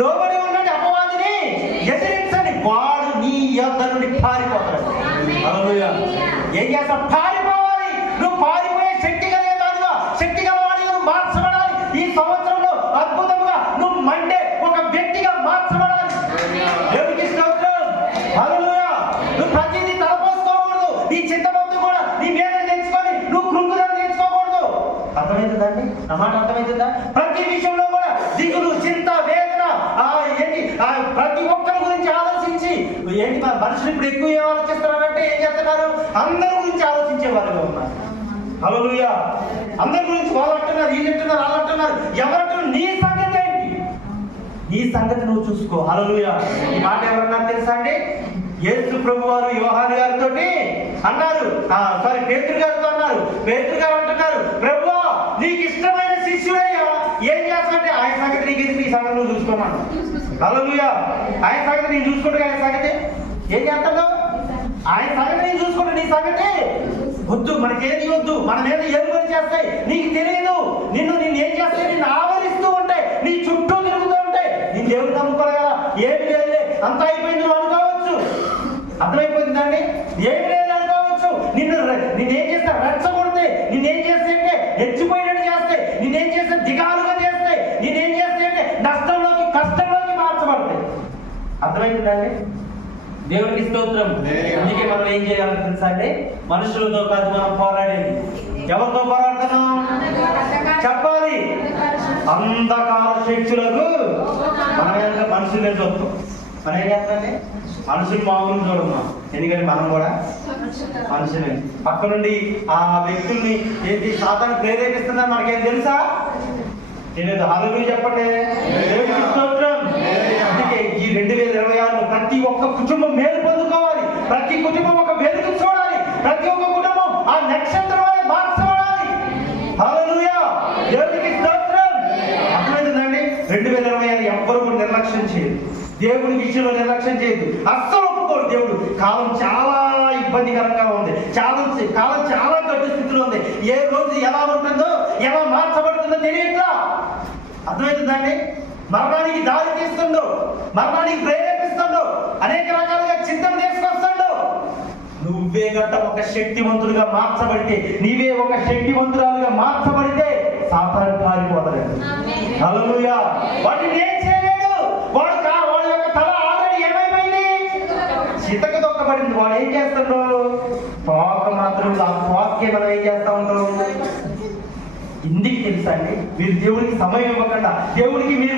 లోబడి ఉండండి, అపవాదిని ఎదిరించండి, వాడు నీ యొద్ద నుండి పారిపోతాడు. హల్లెలూయా. ఏం చేస్తావు? పారిపోవాలి. నువ్వు పారిపోయే శక్తి కలిగే దానిగా, శక్తి గలవాడిగా నువ్వు మార్చబడాలి. ఈ సంవత్సరంలో అద్భుతంగా నువ్వు మండే ఒక వ్యక్తిగా మార్చబడాలి. దేవునికి స్తోత్రం. హల్లెలూయా. నువ్వు ప్రతిదీ తలపోసుకోకూడదు. నీ చింతమందు కూడా నీ మీద తెచ్చుకొని నువ్వు కృంగుదల తెచ్చుకోకూడదు. అర్థమవుతుందండి? నా మాట అర్థమవుతుందా? ప్రతి విషయంలో కూడా దిగులు, చింత, వేదన, ప్రతి ఒక్కరి గురించి ఆలోచించి ఏంటి మన మనుషులు ఇప్పుడు ఎక్కువ ఏం ఆలోచిస్తున్నారంటే ఏం చేస్తున్నారు? అందరి గురించి ఆలోచించే వాళ్ళుగా ఉన్నారు. హల్లెలూయా. అందరి గురించి వాళ్ళు అంటున్నారు, వీళ్ళు అంటున్నారు, వాళ్ళు అంటున్నారు. ఎవరంటున్నారు? నీ సంగతి ఏంటి? నీ సంగతి నువ్వు చూసుకో. హల్లెలూయా. ఈ మాట ఎవరన్నారు తెలుసా అండి? యేసు ప్రభు వారు యోహాను గారితో అన్నారు, పేతురు గారితో అన్నారు. పేతురు గారు అంటున్నారు, ప్రభువా నీకు ఇష్టమైన శిష్యుడయ్యా ఏం చేస్తానంటే ఆయన సంగతి నీకు ఎందుకు, ఈ సంగతి నువ్వు చూసుకోమన్నా. హల్లెలూయా. ఆయన సంగతి నేను చూసుకుంటే ఆయన సంగతి ఏం చేస్తాను? ఆయన సంగతి నేను చూసుకుంటే నీ సంగతి వద్దు. మనకేది వద్దు. మన మీద ఏలుబడి చేస్తాయి, నీకు తెలియదు. నిన్ను ఏం చేస్తాయి? నిన్ను ఆవరిస్తూ ఉంటాయి, నీ చుట్టూ తిరుగుతూ ఉంటాయి. నేను దేవుడు నమ్ముకోలే కదా, ఏమి లేదులే, అంతా అయిపోయింది నువ్వు అనుకోవచ్చు. అర్థమైపోతుందండి? ఏమి లేదు అనుకోవచ్చు. నిన్నేం చేస్తే రెచ్చగొడితే, నిన్నేం చేస్తే అంటే హెచ్చిపోయినట్టు చేస్తే, నిన్నేం చేస్తే దిగాలుగా చేస్తే, నిన్నేం చేస్తే అంటే నష్టంలోకి, కష్టంలోకి మార్చబడతాయి. అర్థమైందండి? దేవుడికి స్తోత్రం. అందుకే మనం ఏం చేయాలని తెలుసా అండి? మనుషులతో కాదు మనం పోరాడేది. ఎవరితో పోరాడుతున్నాం చెప్పాలి. అంధకార శక్తులకు మనం మనుషులే చూస్తాం. మనం ఏం చేస్తామండి? మనుషులు మామూలు చూడమ్మా, ఎందుకంటే మనం కూడా మనుషులే. పక్క నుండి ఆ వ్యక్తుల్ని ఏంటి సాతాను ప్రేరేపిస్తుందని మనకేం తెలుసా? తెలియదు. హల్లెలూయా చెప్పండి. అందుకే ఈ 2026 ప్రతి ఒక్క కుటుంబం మేలు పొందుకోవాలి. ప్రతి కుటుంబం ఒక వెలుగు చూడాలి. ప్రతి ఒక్క కుటుంబం ఆ నక్షత్రం వలె మార్చబడాలి. హల్లెలూయా. దేవునికి స్తోత్రం. అర్థమైందండి? 2026 ఎవ్వరు కూడా నిర్లక్ష్యం చేయదు. దేవుడి విషయంలో నిర్లక్ష్యం చేయదు. అస్సలు ఒప్పుకోడు దేవుడు. కాలం చాలా ఇబ్బందికరంగా ఉంది. కాలం చాలా గడ్డు స్థితిలో ఉంది. ఏ రోజు ఎలా ఉంటుందో, ఎలా మార్చబడుతుందో తెలియట్లా. అర్థమవుతుందండి? మరణానికి దారి తీస్తుండో, మరణానికి ప్రేరేపిస్తుండో, అనేక రకాలుగా చింతన తీసుకొస్తుండో. నువ్వే గట్ట ఒక శక్తివంతుడిగా మార్చబడితే, నీవే ఒక శక్తివంతురాలుగా మార్చబడితే సాతాను పారిపోతాడు. హల్లెలూయా. వాటిని ఏం చేయలేడు. వాడి యొక్క తల ఆల్రెడీ ఏమైపోయింది? చితక దొక్కబడింది. వాడు ఏం చేస్తాడు? తోక మాత్రం, ఆ తోకకే మనం ఏం చేస్తా ఉంటాం? ఇందుకు తెలుసా అండి? మీరు దేవుడికి సమయం ఇవ్వకుండా, దేవుడికి మీరు